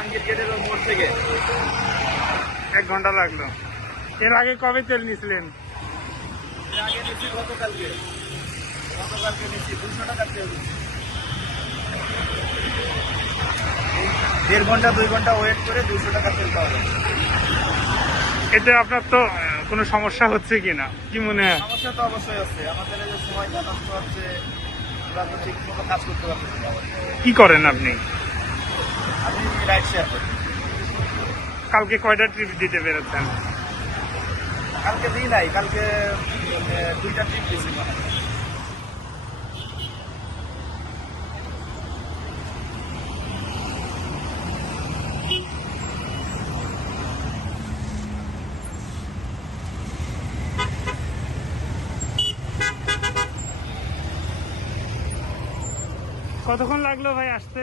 আঙ্গির গেটের মোড় থেকে 1 ঘন্টা লাগলো। এর আগে কবে তেল নিয়েছিলেন? এর আগে নিচ্ছি গতকালকে নিচ্ছি 200 টাকার তেল দিচ্ছি। 1.5 ঘন্টা 2 ঘন্টা ওয়েট করে 200 টাকার তেল পাওয়া যায়। এতে আপনার তো কোনো সমস্যা হচ্ছে কিনা কি মনে হয়? সমস্যা তো অবশ্যই আছে, আমাদের এই যে সময়টা নষ্ট হচ্ছে, আমরা তো ঠিক মতো কাজ করতে পারতেছি না। কি করেন আপনি? আমি রাইড শেয়ার করি। কালকে কয়টা ট্রিপ দিতে বেরোচ্ছেন? কালকে দিই নাই, কালকে 2টা ট্রিপ দিয়েছি। কতক্ষণ লাগলো ভাই আসতে?